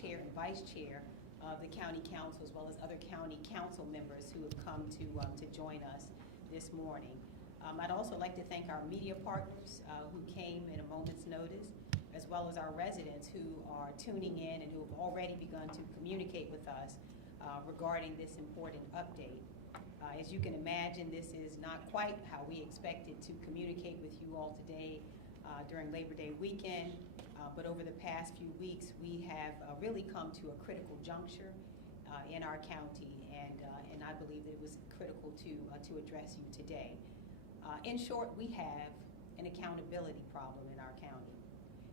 chair and vice chair of the county council, as well as other county council members who have come to join us this morning. I'd also like to thank our media partners who came in a moment's notice, as well as our residents who are tuning in and who have already begun to communicate with us regarding this important update. As you can imagine, this is not quite how we expected to communicate with you all today during Labor Day weekend, but over the past few weeks, we have really come to a critical juncture in our county, and I believe that it was critical to address you today. In short, we have an accountability problem in our county.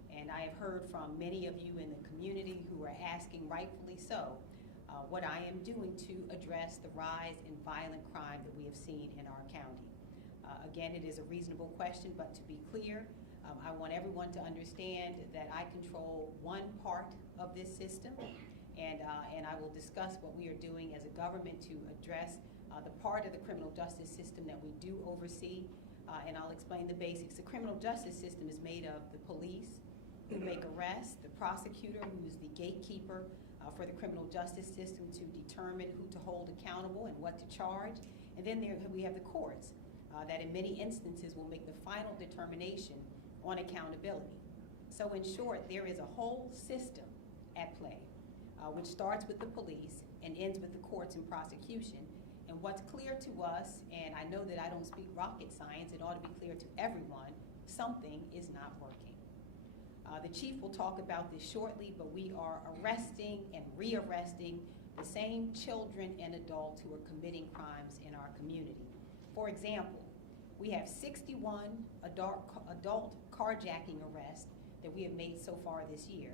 And I have heard from many of you in the community who are asking, rightfully so, what I am doing to address the rise in violent crime that we have seen in our county. Again, it is a reasonable question, but to be clear, I want everyone to understand that I control one part of this system, and I will discuss what we are doing as a government to address the part of the criminal justice system that we do oversee, and I'll explain the basics. The criminal justice system is made of the police, who make arrests, the prosecutor, who is the gatekeeper for the criminal justice system to determine who to hold accountable and what to charge, and then we have the courts that in many instances will make the final determination on accountability. So in short, there is a whole system at play, which starts with the police and ends with the courts and prosecution. And what's clear to us, and I know that I don't speak rocket science, it ought to be clear to everyone, something is not working. The chief will talk about this shortly, but we are arresting and re-arresting the same children and adults who are committing crimes in our community. For example, we have 61 adult carjacking arrests that we have made so far this year.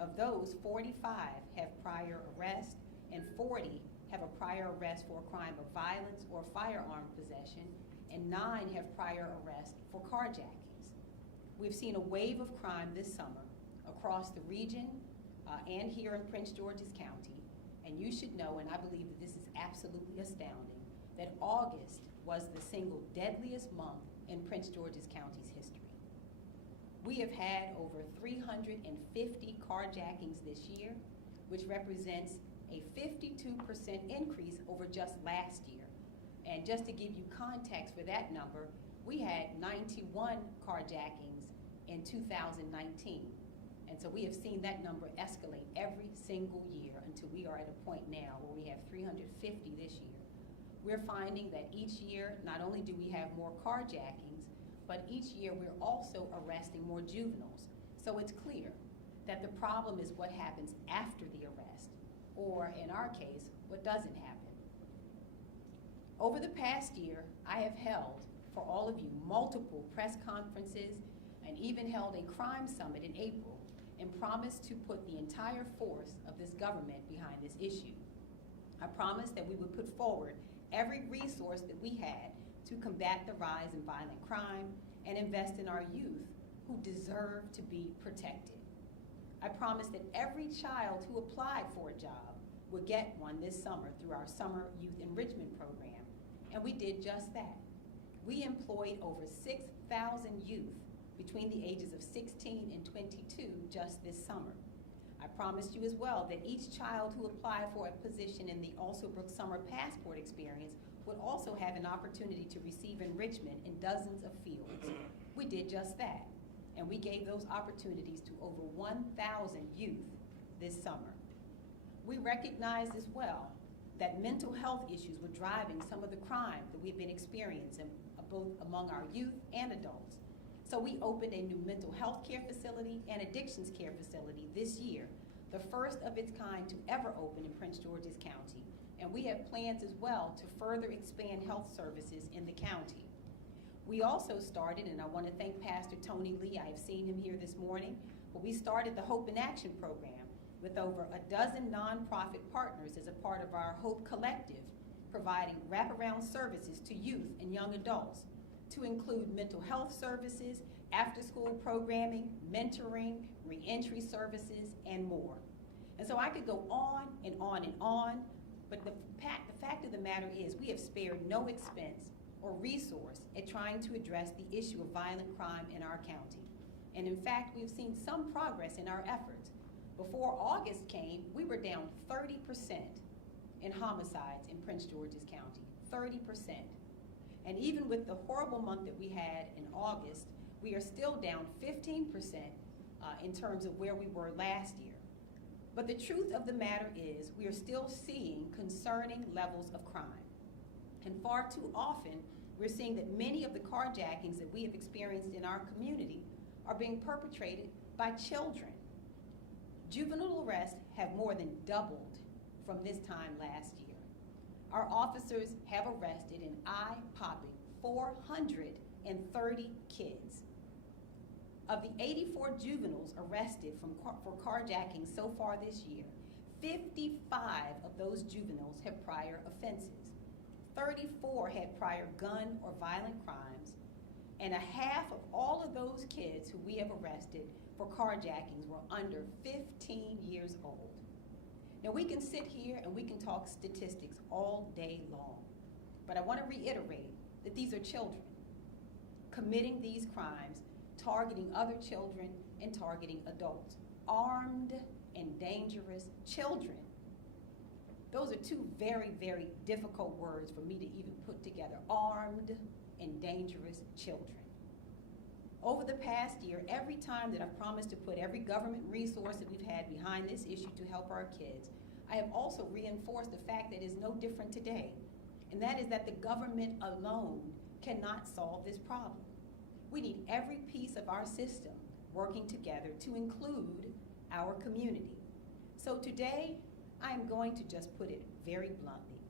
Of those, 45 have prior arrest and 40 have a prior arrest for a crime of violence or firearm possession, and 9 have prior arrest for carjackings. We've seen a wave of crime this summer across the region and here in Prince George's County, and you should know, and I believe that this is absolutely astounding, that August was the single deadliest month in Prince George's County's history. We have had over 350 carjackings this year, which represents a 52% increase over just last year. And just to give you context for that number, we had 91 carjackings in 2019. And so we have seen that number escalate every single year until we are at a point now where we have 350 this year. We're finding that each year, not only do we have more carjackings, but each year we're also arresting more juveniles. So it's clear that the problem is what happens after the arrest, or in our case, what doesn't happen. Over the past year, I have held, for all of you, multiple press conferences and even held a crime summit in April and promised to put the entire force of this government behind this issue. I promised that we would put forward every resource that we had to combat the rise in violent crime and invest in our youth who deserve to be protected. I promised that every child who applied for a job would get one this summer through our Summer Youth Enrichment Program, and we did just that. We employed over 6,000 youth between the ages of 16 and 22 just this summer. I promised you as well that each child who applied for a position in the Alsobrooks Summer Passport Experience would also have an opportunity to receive enrichment in dozens of fields. We did just that, and we gave those opportunities to over 1,000 youth this summer. We recognized as well that mental health issues were driving some of the crime that we've been experiencing both among our youth and adults. So we opened a new mental health care facility and addictions care facility this year, the first of its kind to ever open in Prince George's County. And we have plans as well to further expand health services in the county. We also started, and I want to thank Pastor Tony Lee, I have seen him here this morning, but we started the Hope in Action program with over a dozen nonprofit partners as a part of our Hope Collective, providing wraparound services to youth and young adults, to include mental health services, after-school programming, mentoring, reentry services, and more. And so I could go on and on and on, but the fact of the matter is we have spared no expense or resource at trying to address the issue of violent crime in our county. And in fact, we've seen some progress in our efforts, Before August came, we were down 30% in homicides in Prince George's County, 30%. And even with the horrible month that we had in August, we are still down 15% in terms of where we were last year. But the truth of the matter is we are still seeing concerning levels of crime. And far too often, we're seeing that many of the carjackings that we have experienced in our community are being perpetrated by children. Juvenile arrests have more than doubled from this time last year. Our officers have arrested an eye-popping 430 kids. Of the 84 juveniles arrested for carjacking so far this year, 55 of those juveniles have prior offenses. 34 had prior gun or violent crimes, and a half of all of those kids who we have arrested for carjackings were under 15 years old. Now, we can sit here and we can talk statistics all day long, but I want to reiterate that these are children committing these crimes, targeting other children and targeting adults. Armed and dangerous children. Those are two very, very difficult words for me to even put together. Armed and dangerous children. Over the past year, every time that I've promised to put every government resource that we've had behind this issue to help our kids, I have also reinforced the fact that it is no different today, and that is that the government alone cannot solve this problem. We need every piece of our system working together to include our community. So today, I am going to just put it very bluntly.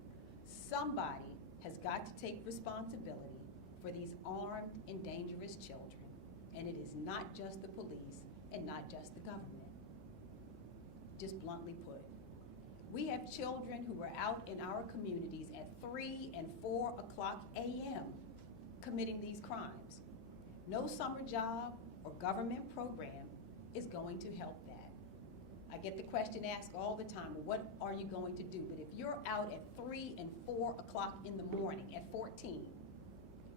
Somebody has got to take responsibility for these armed and dangerous children, and it is not just the police and not just the government. Just bluntly put. We have children who are out in our communities at 3 and 4 o'clock a.m. committing these crimes. No summer job or government program is going to help that. I get the question asked all the time, well, what are you going to do? But if you're out at 3 and 4 o'clock in the morning at 14,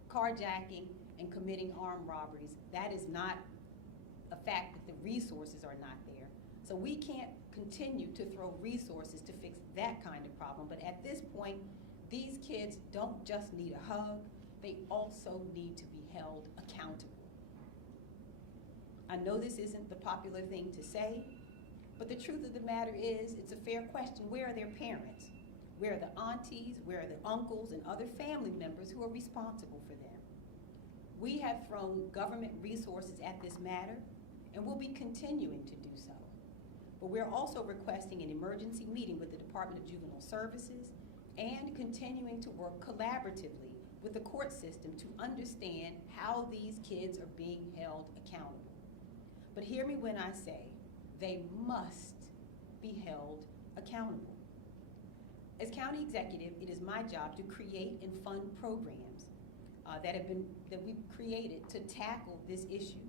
carjacking and committing armed robberies, that is not a fact that the resources are not there. So we can't continue to throw resources to fix that kind of problem. But at this point, these kids don't just need a hug, they also need to be held accountable. I know this isn't the popular thing to say, but the truth of the matter is, it's a fair question. Where are their parents? Where are the aunties? Where are the uncles and other family members who are responsible for them? We have thrown government resources at this matter, and we'll be continuing to do so. But we're also requesting an emergency meeting with the Department of Juvenile Services and continuing to work collaboratively with the court system to understand how these kids are being held accountable. But hear me when I say, they must be held accountable. As county executive, it is my job to create and fund programs that we've created to tackle this issue.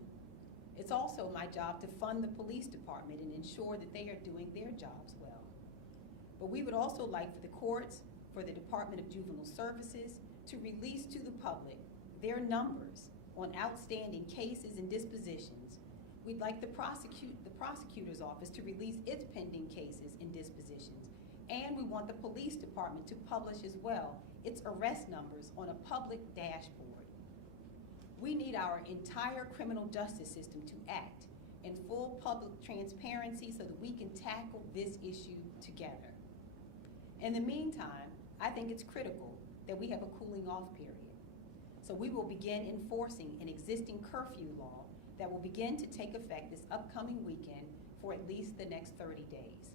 It's also my job to fund the police department and ensure that they are doing their jobs well. But we would also like for the courts, for the Department of Juvenile Services, to release to the public their numbers on outstanding cases and dispositions. We'd like the prosecutor's office to release its pending cases and dispositions. And we want the police department to publish as well its arrest numbers on a public dashboard. We need our entire criminal justice system to act in full public transparency so that we can tackle this issue together. In the meantime, I think it's critical that we have a cooling off period. So we will begin enforcing an existing curfew law that will begin to take effect this upcoming weekend for at least the next 30 days.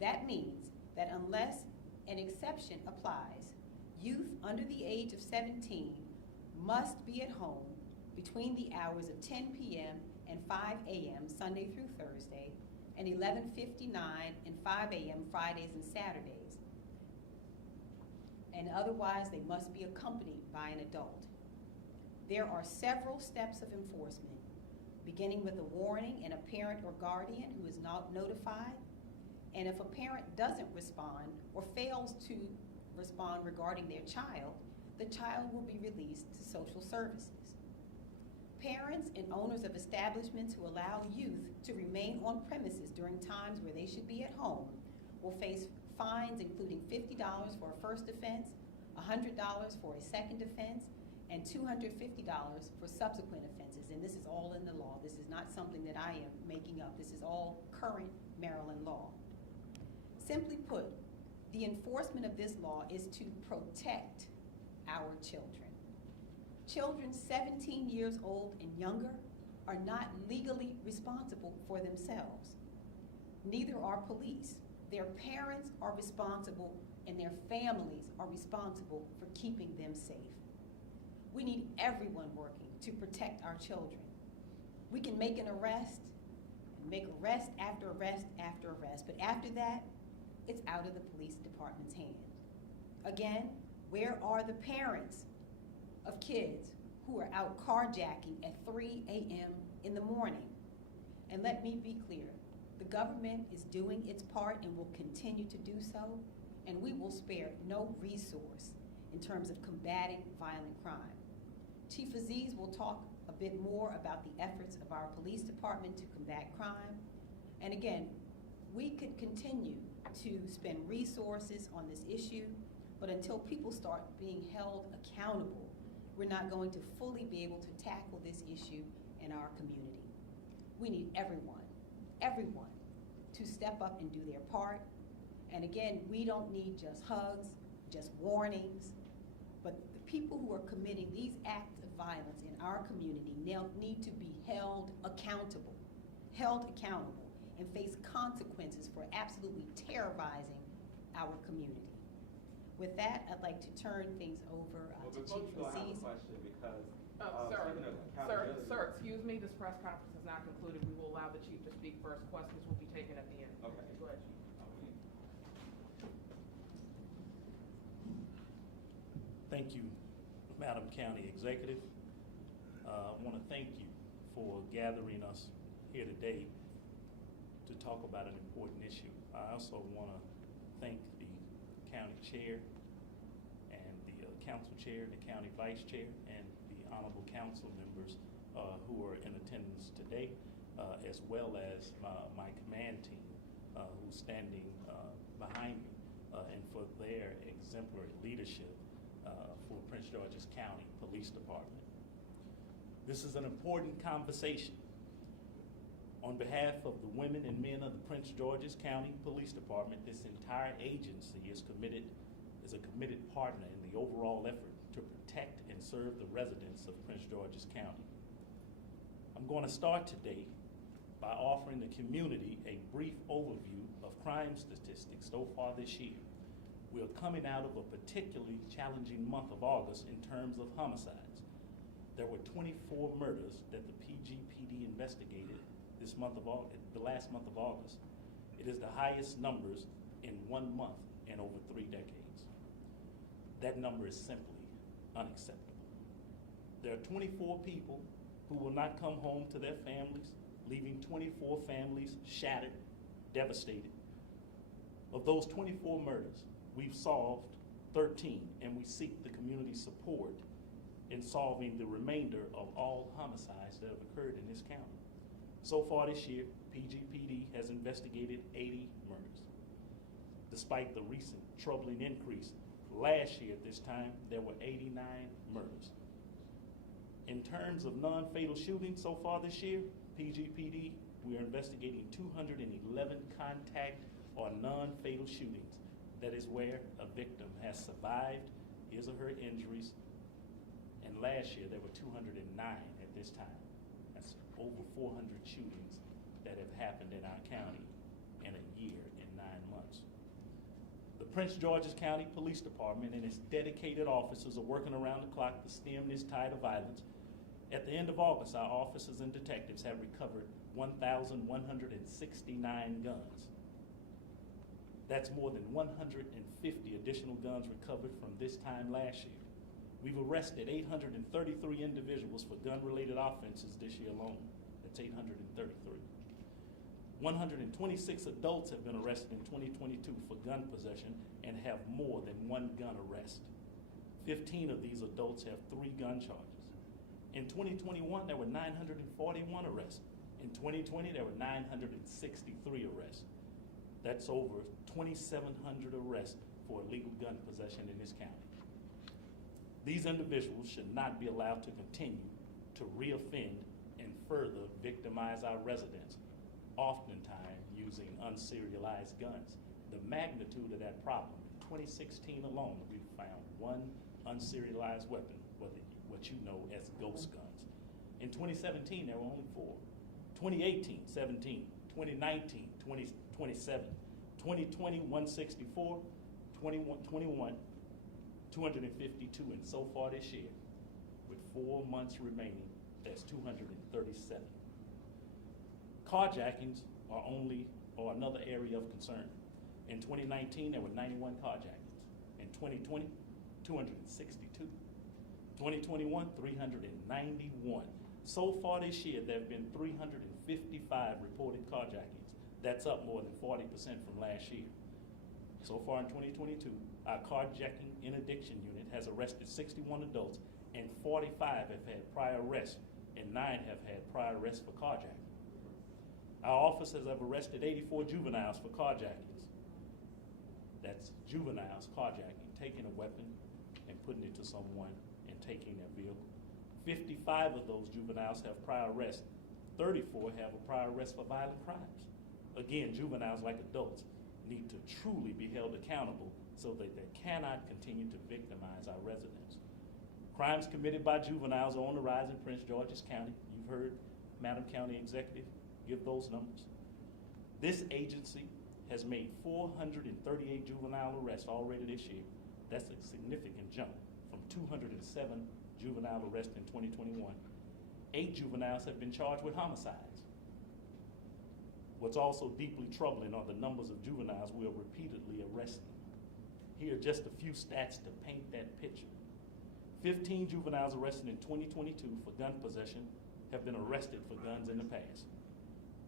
That means that unless an exception applies, youth under the age of 17 must be at home between the hours of 10 p.m. and 5 a.m. Sunday through Thursday, and 11:59 and 5 a.m. Fridays and Saturdays. And otherwise, they must be accompanied by an adult. There are several steps of enforcement, beginning with a warning and a parent or guardian who is not notified. And if a parent doesn't respond or fails to respond regarding their child, the child will be released to social services. Parents and owners of establishments who allow youth to remain on premises during times where they should be at home will face fines including $50 for a first offense, $100 for a second offense, and $250 for subsequent offenses. And this is all in the law. This is not something that I am making up. This is all current Maryland law. Simply put, the enforcement of this law is to protect our children. Children 17 years old and younger are not legally responsible for themselves. Neither are police. Their parents are responsible and their families are responsible for keeping them safe. We need everyone working to protect our children. We can make an arrest, and make arrest after arrest after arrest, but after that, it's out of the police department's hand. Again, where are the parents of kids who are out carjacking at 3 a.m. in the morning? And let me be clear, the government is doing its part and will continue to do so, and we will spare no resource in terms of combating violent crime. Chief Aziz will talk a bit more about the efforts of our police department to combat crime. And again, we could continue to spend resources on this issue, but until people start being held accountable, we're not going to fully be able to tackle this issue in our community. We need everyone to step up and do their part. And again, we don't need just hugs, just warnings, but the people who are committing these acts of violence in our community now need to be held accountable, and face consequences for absolutely terrorizing our community. With that, I'd like to turn things over to Chief Aziz. I have a question because Sir, excuse me, this press conference is not concluded. We will allow the chief to speak first. Questions will be taken at the end. Okay. Go ahead, Chief. Thank you, Madam County Executive. I want to thank you for gathering us here today to talk about an important issue. I also want to thank the county chair and the council chair, the county vice chair, and the honorable council members who are in attendance today, as well as my command team who's standing behind me, and for their exemplary leadership for Prince George's County Police Department. This is an important conversation. On behalf of the women and men of the Prince George's County Police Department, this entire agency is a committed partner in the overall effort to protect and serve the residents of Prince George's County. I'm going to start today by offering the community a brief overview of crime statistics so far this year. We are coming out of a particularly challenging month of August in terms of homicides. There were 24 murders that the PGPD investigated this month of August, the last month of August. It is the highest numbers in 1 month in over 3 decades. That number is simply unacceptable. There are 24 people who will not come home to their families, leaving 24 families shattered, devastated. Of those 24 murders, we've solved 13, and we seek the community support in solving the remainder of all homicides that have occurred in this county. So far this year, PGPD has investigated 80 murders. Despite the recent troubling increase, last year at this time, there were 89 murders. In terms of non-fatal shootings so far this year, PGPD, we are investigating 211 contact or non-fatal shootings. That is where a victim has survived his or her injuries. And last year, there were 209 at this time. That's over 400 shootings that have happened in our county in a year and 9 months. The Prince George's County Police Department and its dedicated officers are working around the clock to stem this tide of violence. At the end of August, our officers and detectives have recovered 1,169 guns. That's more than 150 additional guns recovered from this time last year. We've arrested 833 individuals for gun-related offenses this year alone. That's 833. 126 adults have been arrested in 2022 for gun possession and have more than 1 gun arrest. 15 of these adults have 3 gun charges. In 2021, there were 941 arrests. In 2020, there were 963 arrests. That's over 2,700 arrests for illegal gun possession in this county. These individuals should not be allowed to continue to reoffend and further victimize our residents, oftentimes using unserialized guns. The magnitude of that problem, in 2016 alone, we found one unserialized weapon, what you know as ghost guns. In 2017, there were only 4. 2018, 17. 2019, 27. 2020, 164. 21, 252. And so far this year, with 4 months remaining, that's 237. Carjackings are another area of concern. In 2019, there were 91 carjackings. In 2020, 262. 2021, 391. So far this year, there have been 355 reported carjackings. That's up more than 40% from last year. So far in 2022, our carjacking interdiction unit has arrested 61 adults, and 45 have had prior arrests, and 9 have had prior arrests for carjacking. Our officers have arrested 84 juveniles for carjackings. That's juveniles carjacking, taking a weapon and putting it to someone and taking their vehicle. 55 of those juveniles have prior arrests. 34 have a prior arrest for violent crimes. Again, juveniles, like adults, need to truly be held accountable so that they cannot continue to victimize our residents. Crimes committed by juveniles are on the rise in Prince George's County. You've heard Madam County Executive give those numbers. This agency has made 438 juvenile arrests already this year. That's a significant jump from 207 juvenile arrests in 2021. 8 juveniles have been charged with homicides. What's also deeply troubling are the numbers of juveniles we are repeatedly arresting. Here are just a few stats to paint that picture. 15 juveniles arrested in 2022 for gun possession have been arrested for guns in the past.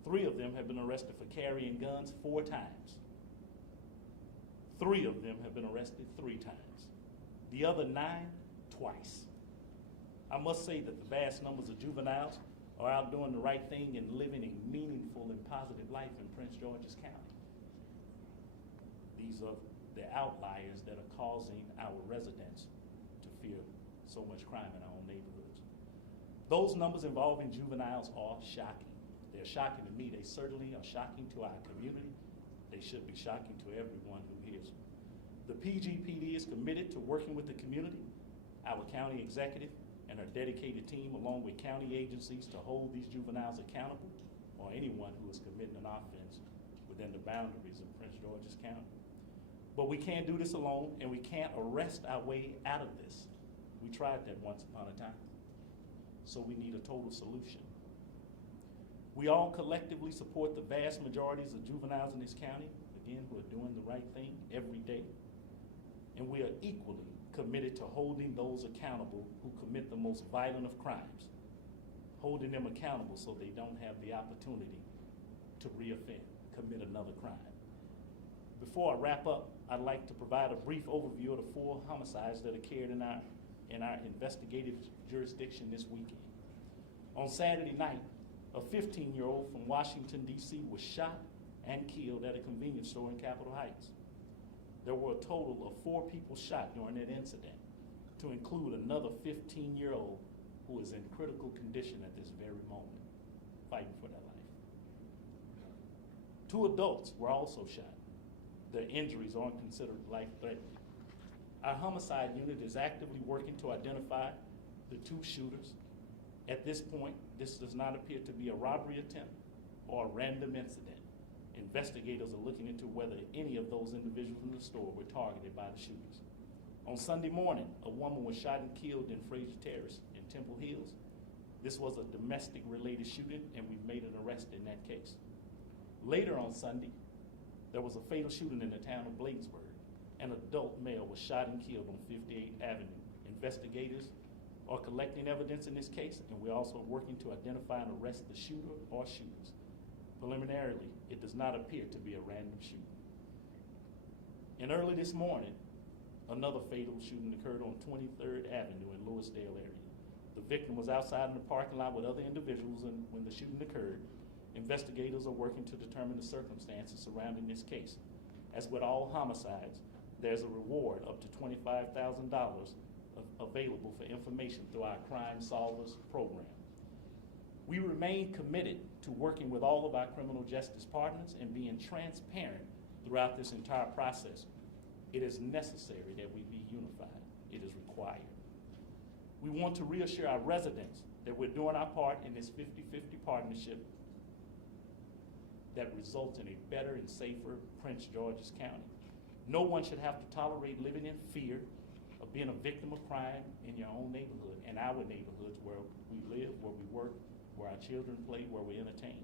3 of them have been arrested for carrying guns 4 times. 3 of them have been arrested 3 times. The other 9, twice. I must say that the vast numbers of juveniles are out doing the right thing and living a meaningful and positive life in Prince George's County. These are the outliers that are causing our residents to fear so much crime in our own neighborhoods. Those numbers involving juveniles are shocking. They're shocking to me. They certainly are shocking to our community. They should be shocking to everyone who hears them. The PGPD is committed to working with the community, our county executive, and our dedicated team, along with county agencies, to hold these juveniles accountable, or anyone who is committing an offense within the boundaries of Prince George's County. But we can't do this alone, and we can't arrest our way out of this. We tried that once upon a time. So we need a total solution. We all collectively support the vast majorities of juveniles in this county, again, who are doing the right thing every day. And we are equally committed to holding those accountable who commit the most violent of crimes, holding them accountable so they don't have the opportunity to reoffend, commit another crime. Before I wrap up, I'd like to provide a brief overview of the 4 homicides that occurred in our investigative jurisdiction this weekend. On Saturday night, a 15-year-old from Washington, D.C. was shot and killed at a convenience store in Capitol Heights. There were a total of 4 people shot during that incident, to include another 15-year-old who is in critical condition at this very moment, fighting for their life. 2 adults were also shot. Their injuries aren't considered life-threatening. Our homicide unit is actively working to identify the 2 shooters. At this point, this does not appear to be a robbery attempt or a random incident. Investigators are looking into whether any of those individuals in the store were targeted by the shooters. On Sunday morning, a woman was shot and killed in Fraser Terrace in Temple Hills. This was a domestic-related shooting, and we've made an arrest in that case. Later on Sunday, there was a fatal shooting in the town of Bladensburg. An adult male was shot and killed on 58th Avenue. Investigators are collecting evidence in this case, and we're also working to identify and arrest the shooter or shooters. Preliminarily, it does not appear to be a random shooting. And early this morning, another fatal shooting occurred on 23rd Avenue in Lewisdale area. The victim was outside in the parking lot with other individuals when the shooting occurred. Investigators are working to determine the circumstances surrounding this case. As with all homicides, there's a reward up to $25,000 available for information through our Crime Solvers program. We remain committed to working with all of our criminal justice partners and being transparent throughout this entire process. It is necessary that we be unified. It is required. We want to reassure our residents that we're doing our part in this 50-50 partnership that results in a better and safer Prince George's County. No one should have to tolerate living in fear of being a victim of crime in your own neighborhood and our neighborhoods where we live, where we work, where our children play, where we entertain.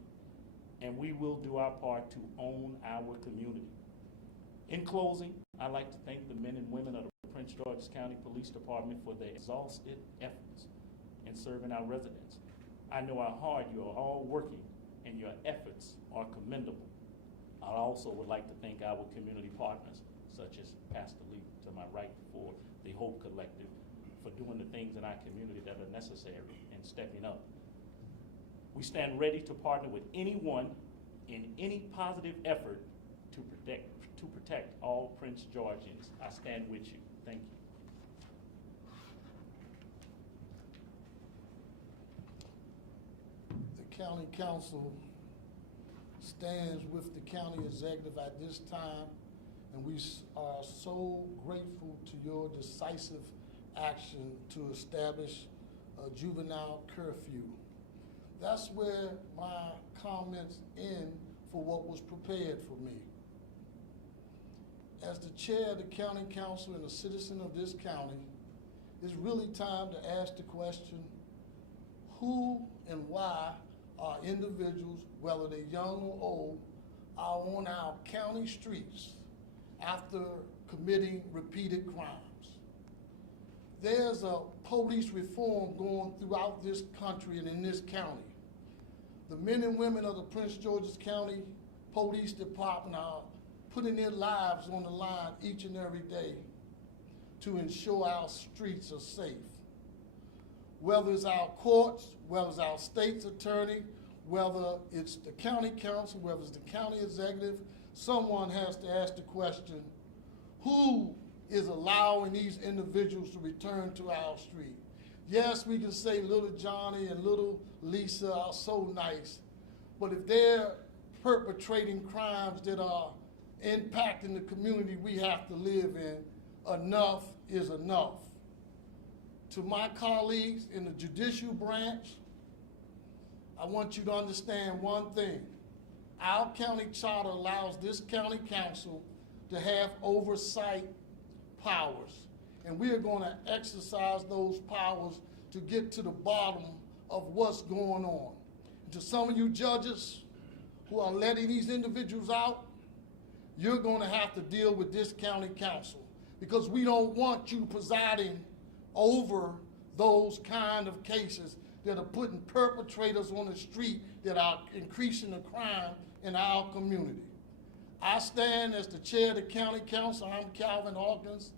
And we will do our part to own our community. In closing, I'd like to thank the men and women of the Prince George's County Police Department for their exhausted efforts in serving our residents. I know how hard you are all working and your efforts are commendable. I also would like to thank our community partners, such as Pastor Lee to my right for the Hope Collective, for doing the things in our community that are necessary and stepping up. We stand ready to partner with anyone in any positive effort to protect all Prince Georgians. I stand with you. Thank you. The County Council stands with the county executive at this time, and we are so grateful to your decisive action to establish a juvenile curfew. That's where my comments end for what was prepared for me. As the chair of the county council and a citizen of this county, it's really time to ask the question, who and why are individuals, whether they're young or old, are on our county streets after committing repeated crimes? There's a police reform going throughout this country and in this county. The men and women of the Prince George's County Police Department are putting their lives on the line each and every day to ensure our streets are safe. Whether it's our courts, whether it's our state's attorney, whether it's the county council, whether it's the county executive, someone has to ask the question, who is allowing these individuals to return to our street? Yes, we can say little Johnny and little Lisa are so nice, but if they're perpetrating crimes that are impacting the community we have to live in, enough is enough. To my colleagues in the judicial branch, I want you to understand one thing. Our county charter allows this county council to have oversight powers, and we are going to exercise those powers to get to the bottom of what's going on. And to some of you judges who are letting these individuals out, you're going to have to deal with this county council, because we don't want you presiding over those kind of cases that are putting perpetrators on the street that are increasing the crime in our community. I stand as the chair of the county council. I'm Calvin Hawkins,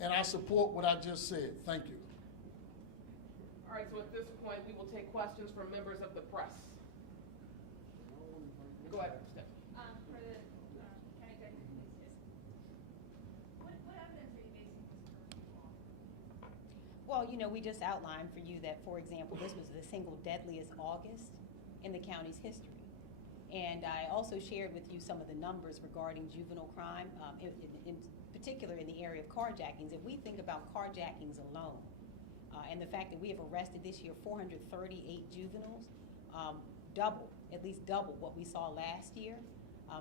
and I support what I just said. Thank you. All right, so at this point, we will take questions from members of the press. Go ahead, Steph. For the county executive, please, what evidence are you basing this curfew on? Well, you know, we just outlined for you that, for example, this was the single deadliest August in the county's history. And I also shared with you some of the numbers regarding juvenile crime, in particular in the area of carjackings. If we think about carjackings alone, and the fact that we have arrested this year 438 juveniles, at least double what we saw last year,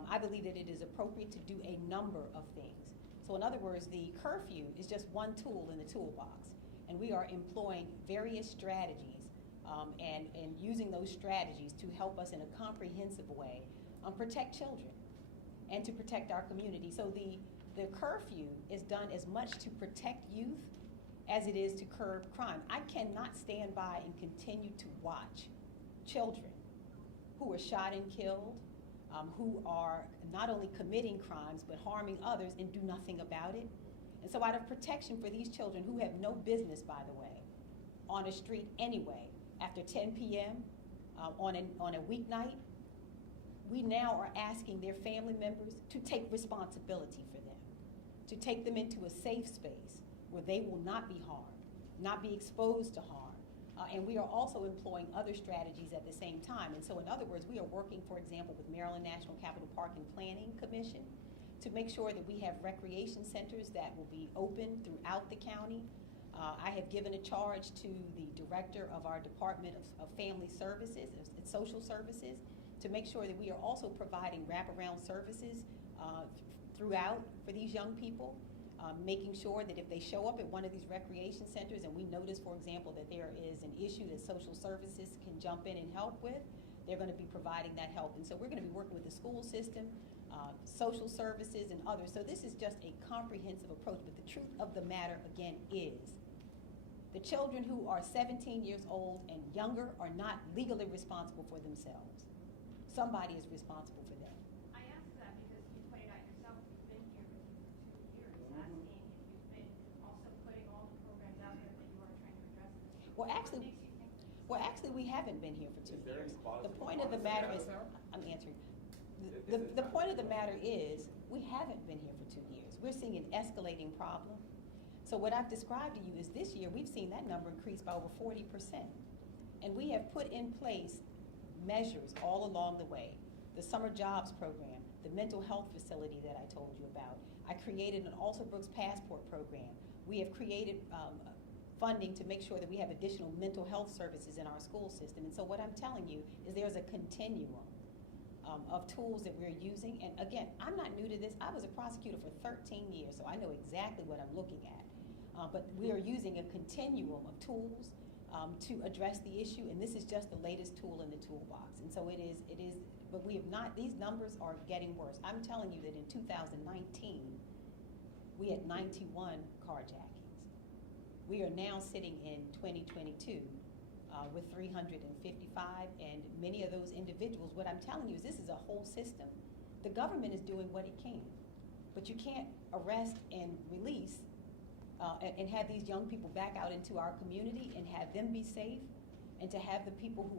I believe that it is appropriate to do a number of things. So in other words, the curfew is just one tool in the toolbox, and we are employing various strategies and using those strategies to help us in a comprehensive way protect children and to protect our community. So the curfew is done as much to protect youth as it is to curb crime. I cannot stand by and continue to watch children who are shot and killed, who are not only committing crimes but harming others, and do nothing about it. And so out of protection for these children who have no business, by the way, on a street anyway after 10 p.m. On a weeknight, we now are asking their family members to take responsibility for them, to take them into a safe space where they will not be harmed, not be exposed to harm. And we are also employing other strategies at the same time. And so in other words, we are working, for example, with Maryland National Capital Park and Planning Commission to make sure that we have recreation centers that will be open throughout the county. I have given a charge to the director of our Department of Family Services, and Social Services, to make sure that we are also providing wraparound services throughout for these young people. Making sure that if they show up at one of these recreation centers and we notice, for example, that there is an issue that social services can jump in and help with, they're going to be providing that help. And so we're going to be working with the school system, social services, and others. So this is just a comprehensive approach. But the truth of the matter, again, is the children who are 17 years old and younger are not legally responsible for themselves. Somebody is responsible for them. I asked that because you pointed out yourself, you've been here with you for 2 years, asking if you've been also putting all the programs out there that you are trying to address this. Well, actually, What makes you think? Well, actually, we haven't been here for 2 Is there years. any policy The point of the matter is, I'm answering. The point of the matter is, we haven't been here for 2 years. We're seeing an escalating problem. So what I've described to you is this year, we've seen that number increase by over 40%. And we have put in place measures all along the way. The summer jobs program, the mental health facility that I told you about. I created an Alsobrooks passport program. We have created funding to make sure that we have additional mental health services in our school system. And so what I'm telling you is there's a continuum of tools that we're using. And again, I'm not new to this. I was a prosecutor for 13 years, so I know exactly what I'm looking at. But we are using a continuum of tools to address the issue, and this is just the latest tool in the toolbox. And so it is, but we have not, these numbers are getting worse. I'm telling you that in 2019, we had 91 carjackings. We are now sitting in 2022 with 355, and many of those individuals, what I'm telling you is this is a whole system. The government is doing what it can, but you can't arrest and release and have these young people back out into our community and have them be safe, and to have the people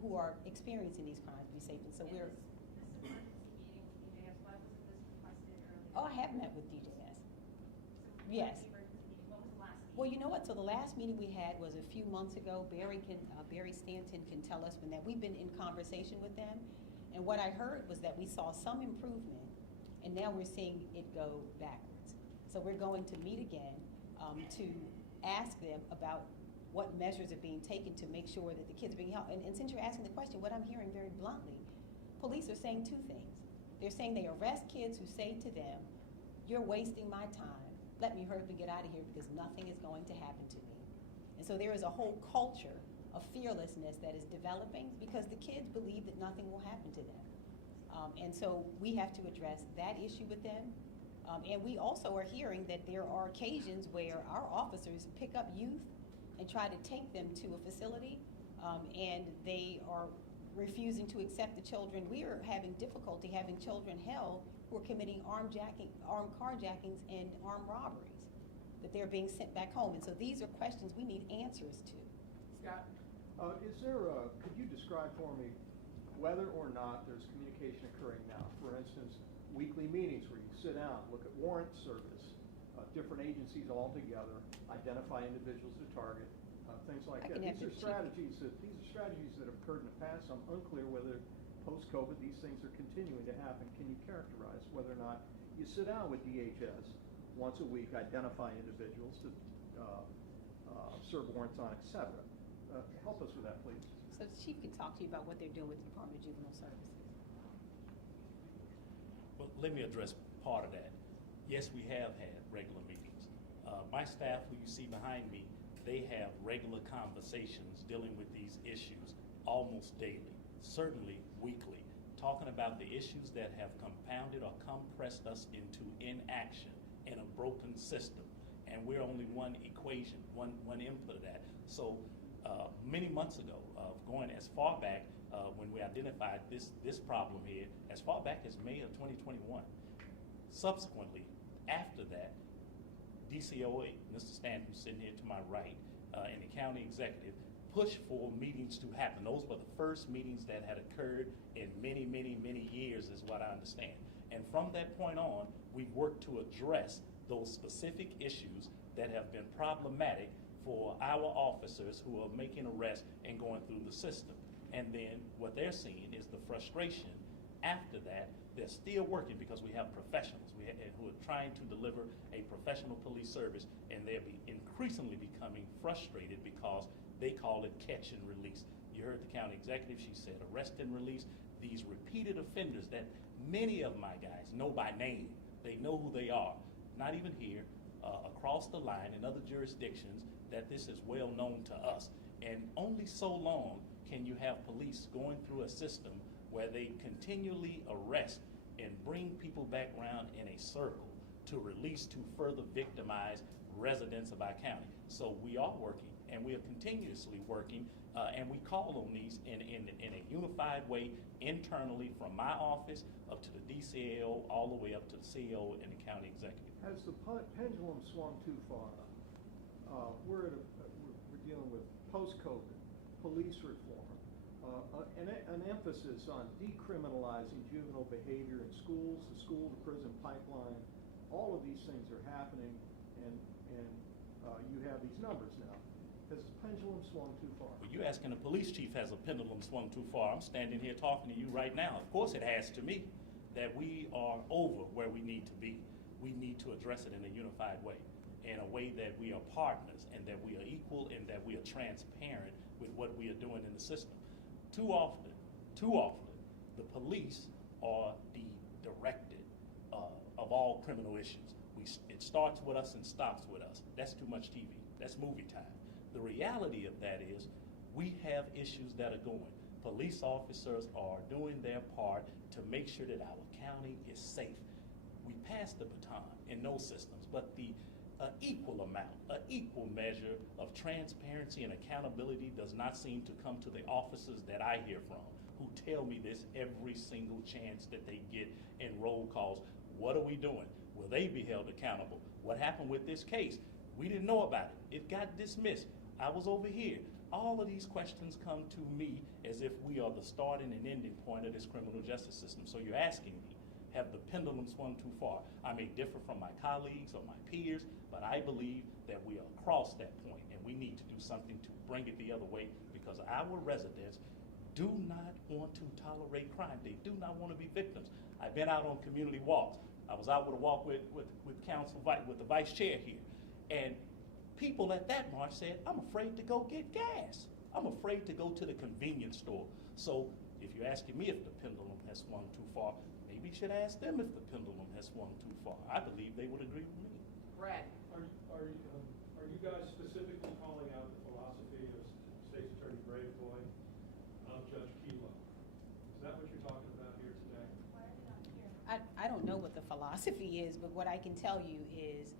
who are experiencing these crimes be safe. And so And we're. This emergency meeting with DJS, why wasn't this requested earlier? Oh, I have met with DJS. So Yes. the emergency meeting, what was the last meeting? Well, you know what? So the last meeting we had was a few months ago. Barry Stanton can tell us when that. We've been in conversation with them, and what I heard was that we saw some improvement, and now we're seeing it go backwards. So we're going to meet again to ask them about what measures are being taken to make sure that the kids are being helped. And since you're asking the question, what I'm hearing very bluntly, police are saying two things. They're saying they arrest kids who say to them, "You're wasting my time. Let me hurry up and get out of here because nothing is going to happen to me." And so there is a whole culture of fearlessness that is developing because the kids believe that nothing will happen to them. And so we have to address that issue with them. And we also are hearing that there are occasions where our officers pick up youth and try to take them to a facility, and they are refusing to accept the children. We are having difficulty having children held who are committing armed carjackings and armed robberies, that they're being sent back home. And so these are questions we need answers to. Scott? Could you describe for me whether or not there's communication occurring now? For instance, weekly meetings where you sit down, look at warrant service, different agencies all together, identify individuals to target, things like that. These are strategies that have occurred in the past. I'm unclear whether post-COVID these things are continuing to happen. Can you characterize whether or not you sit down with DHS once a week, identify individuals to serve warrants on, et cetera? Help us with that, please. So the chief can talk to you about what they're doing with the Department of Juvenile Services. Well, let me address part of that. Yes, we have had regular meetings. My staff, who you see behind me, they have regular conversations dealing with these issues almost daily, certainly weekly, talking about the issues that have compounded or compressed us into inaction in a broken system. And we're only one equation, one input of that. So many months ago, going as far back when we identified this problem here, as far back as May of 2021. Subsequently, after that, DCOA, Mr. Stanton, who's sitting here to my right, and the county executive pushed for meetings to happen. Those were the first meetings that had occurred in many, many, many years, is what I understand. And from that point on, we've worked to address those specific issues that have been problematic for our officers who are making arrests and going through the system. And then what they're seeing is the frustration. After that, they're still working because we have professionals who are trying to deliver a professional police service, and they're increasingly becoming frustrated because they call it catch and release. You heard the county executive, she said arrest and release. These repeated offenders that many of my guys know by name, they know who they are, not even here, across the line in other jurisdictions, that this is well known to us. And only so long can you have police going through a system where they continually arrest and bring people back around in a circle to release, to further victimize residents of our county. So we are working, and we are continuously working, and we call on these in a unified way internally, from my office up to the DCAO, all the way up to the CEO and the county executive. Has the pendulum swung too far? We're dealing with post-COVID police reform, an emphasis on decriminalizing juvenile behavior in schools, the school-to-prison pipeline. All of these things are happening, and you have these numbers now. Has the pendulum swung too far? Well, you're asking a police chief, has a pendulum swung too far? I'm standing here talking to you right now. Of course it has to me, that we are over where we need to be. We need to address it in a unified way, in a way that we are partners and that we are equal and that we are transparent with what we are doing in the system. Too often, the police are the directed of all criminal issues. It starts with us and stops with us. That's too much TV. That's movie time. The reality of that is we have issues that are going. Police officers are doing their part to make sure that our county is safe. We pass the baton in those systems, but the equal amount, equal measure of transparency and accountability does not seem to come to the officers that I hear from, who tell me this every single chance that they get in roll calls. What are we doing? Will they be held accountable? What happened with this case? We didn't know about it. It got dismissed. I was over here. All of these questions come to me as if we are the starting and ending point of this criminal justice system. So you're asking me, have the pendulum swung too far? I may differ from my colleagues or my peers, but I believe that we are across that point, and we need to do something to bring it the other way, because our residents do not want to tolerate crime. They do not want to be victims. I've been out on community walks. I was out with a walk with the vice chair here, and people at that march said, I'm afraid to go get gas. I'm afraid to go to the convenience store. So if you're asking me if the pendulum has swung too far, maybe you should ask them if the pendulum has swung too far. I believe they would agree with me. Brad. Are you guys specifically calling out the philosophy of State's Attorney Braveboy of Judge Kelo? Is that what you're talking about here today? Why are they not here? I don't know what the philosophy is, but what I can tell you is,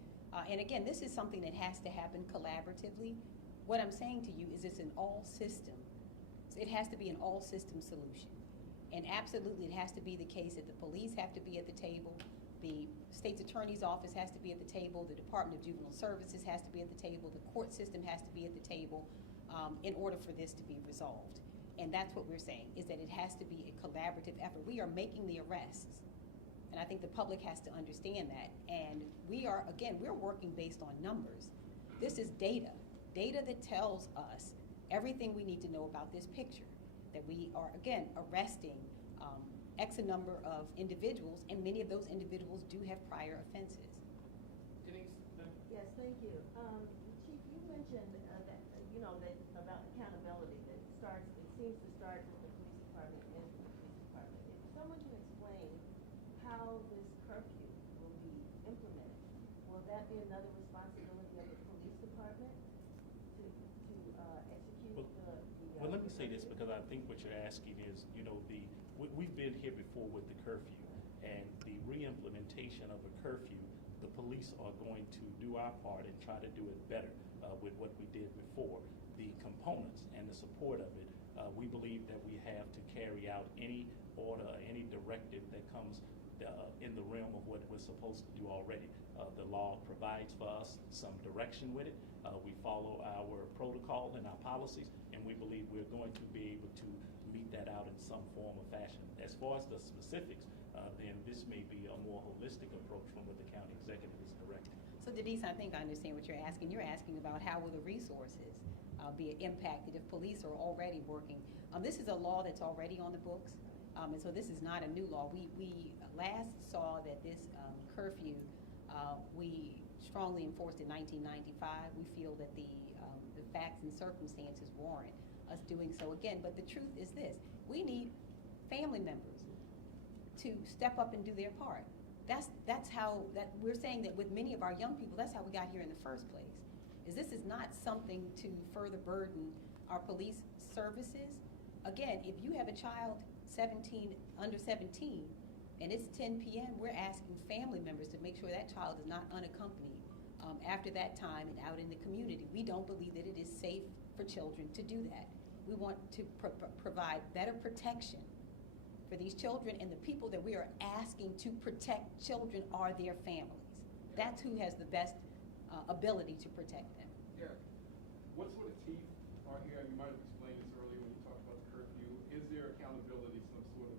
and again, this is something that has to happen collaboratively. What I'm saying to you is it's an all-system. It has to be an all-system solution. And absolutely, it has to be the case that the police have to be at the table, the state's attorney's office has to be at the table, the Department of Juvenile Services has to be at the table, the court system has to be at the table in order for this to be resolved. And that's what we're saying, is that it has to be a collaborative effort. We are making the arrests, and I think the public has to understand that. And we are, again, we're working based on numbers. This is data that tells us everything we need to know about this picture, that we are, again, arresting X number of individuals, and many of those individuals do have prior offenses. Denise? Yes, thank you. Chief, you mentioned that about accountability, that it seems to start with the police department and the police department. If someone can explain how this curfew will be implemented, will that be another responsibility of the police department to execute Well, let me say this, because I think what you're asking is, we've been here before with the curfew, and the re-implementation of a curfew, the police are going to do our part and try to do it better with what we did before. The components and the support of it, we believe that we have to carry out any order, any directive that comes in the realm of what we're we're supposed to do already. The law provides for us some direction with it. We follow our protocol and our policies, and we believe we're going to be able to meet that out in some form or fashion. As far as the specifics, then this may be a more holistic approach from what the county executive is directing. So Denise, I think I understand what you're asking. You're asking about how will the resources be impacted if police are already working. This is a law that's already on the books, and so this is not a new law. We last saw that this curfew, we strongly enforced in 1995. We feel that the facts and circumstances warrant us doing so again. But the truth is this: we need family members to step up and do their part. That's how we're saying that with many of our young people, that's how we got here in the first place. This is not something to further burden our police services. Again, if you have a child under 17, and it's 10 p.m., we're asking family members to make sure that child is not unaccompanied after that time and out in the community. We don't believe that it is safe for children to do that. We want to provide better protection for these children, and the people that we are asking to protect children are their families. That's who has the best ability to protect them. Yeah. What sort of teeth are here? You might have explained this earlier when you talked about the curfew. Is there accountability, some sort of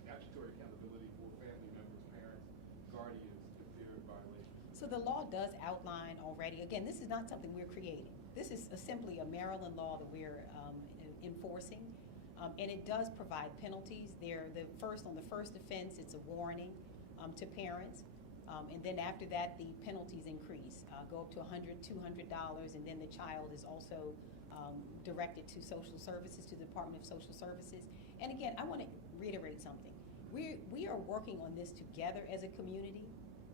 statutory accountability for family members, parents, guardians if there are violations? So the law does outline already. Again, this is not something we're creating. This is simply a Maryland law that we're enforcing. And it does provide penalties. On the first offense, it's a warning to parents. And then after that, the penalties increase, go up to $100, $200, and then the child is also directed to social services, to the Department of Social Services. And again, I want to reiterate something. We are working on this together as a community.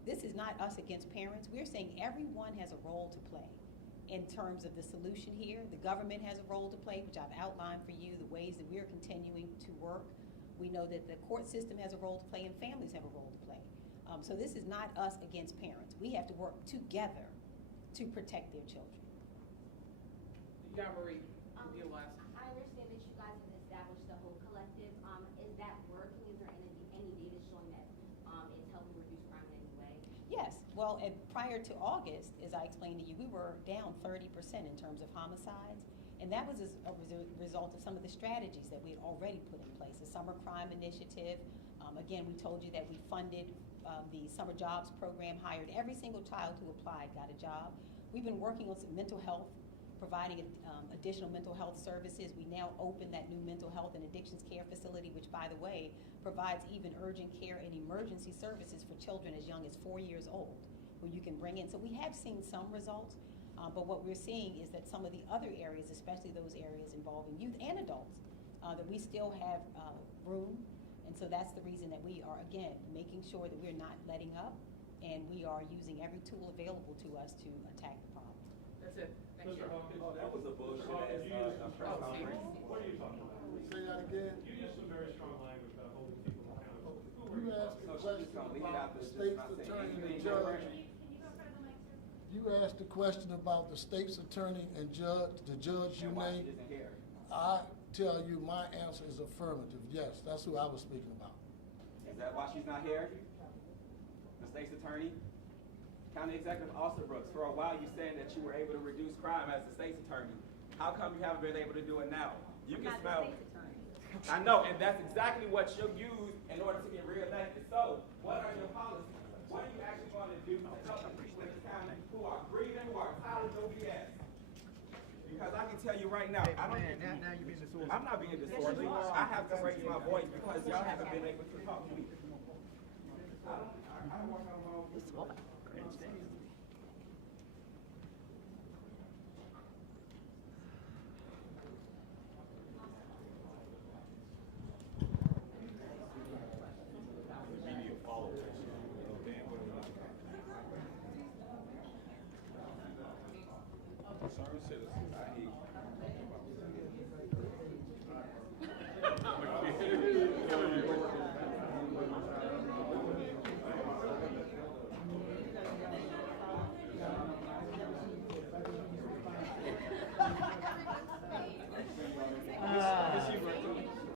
This is not us against parents. We're saying everyone has a role to play in terms of the solution here. The government has a role to play, which I've outlined for you, the ways that we're continuing to work. We know that the court system has a role to play and families have a role to play. So this is not us against parents. We have to work together to protect their children. Yeah, Marie, your last. I understand that you guys have established the whole collective. Is that working? Is there any data showing that it's helping reduce crime in any way? Yes. Well, prior to August, as I explained to you, we were down 30% in terms of homicides. And that was a result of some of the strategies that we had already put in place. The Summer Crime Initiative. Again, we told you that we funded the Summer Jobs Program, hired every single child who applied, got a job. We've been working on some mental health, providing additional mental health services. We now open that new mental health and addictions care facility, which, by the way, provides even urgent care and emergency services for children as young as 4 years old, who you can bring in. So we have seen some results, but what we're seeing is that some of the other areas, especially those areas involving youth and adults, that we still have room. And so that's the reason that we are, again, making sure that we're not letting up, and we are using every tool available to us to attack the problem. That's it. Thank you. Mr. Hawkins. Oh, that was a bullshit Mr. Hawkins, ass, you used press some conference. What are you talking about? Say that again. You used some very strong language about holding people accountable. Who were You you asked talking the So about? she's just question gonna leave it out about there, the just state's not saying attorney and anything judge. different. Can you go for the mic, sir? You asked the question about the state's attorney and judge, the judge you And why she named. isn't here. I tell you, my answer is affirmative. Yes, that's who I was speaking about. Is that why she's not here? The state's attorney? County Executive Alsobrooks, for a while you saying that you were able to reduce crime as the state's attorney. How come you haven't been able to do it now? You can Not the smell. state's attorney. I know, and that's exactly what you'll use in order to get reelected. So, what are your policies? What are you actually going to do to help the people in this county who are grieving, who are tired of no BS? Because I can tell you right now, I don't. now you're being disorderly. I'm not being disorderly. I have to raise my voice because y'all haven't been able to talk to me. I don't walk out on my own. Concerned citizens, I hate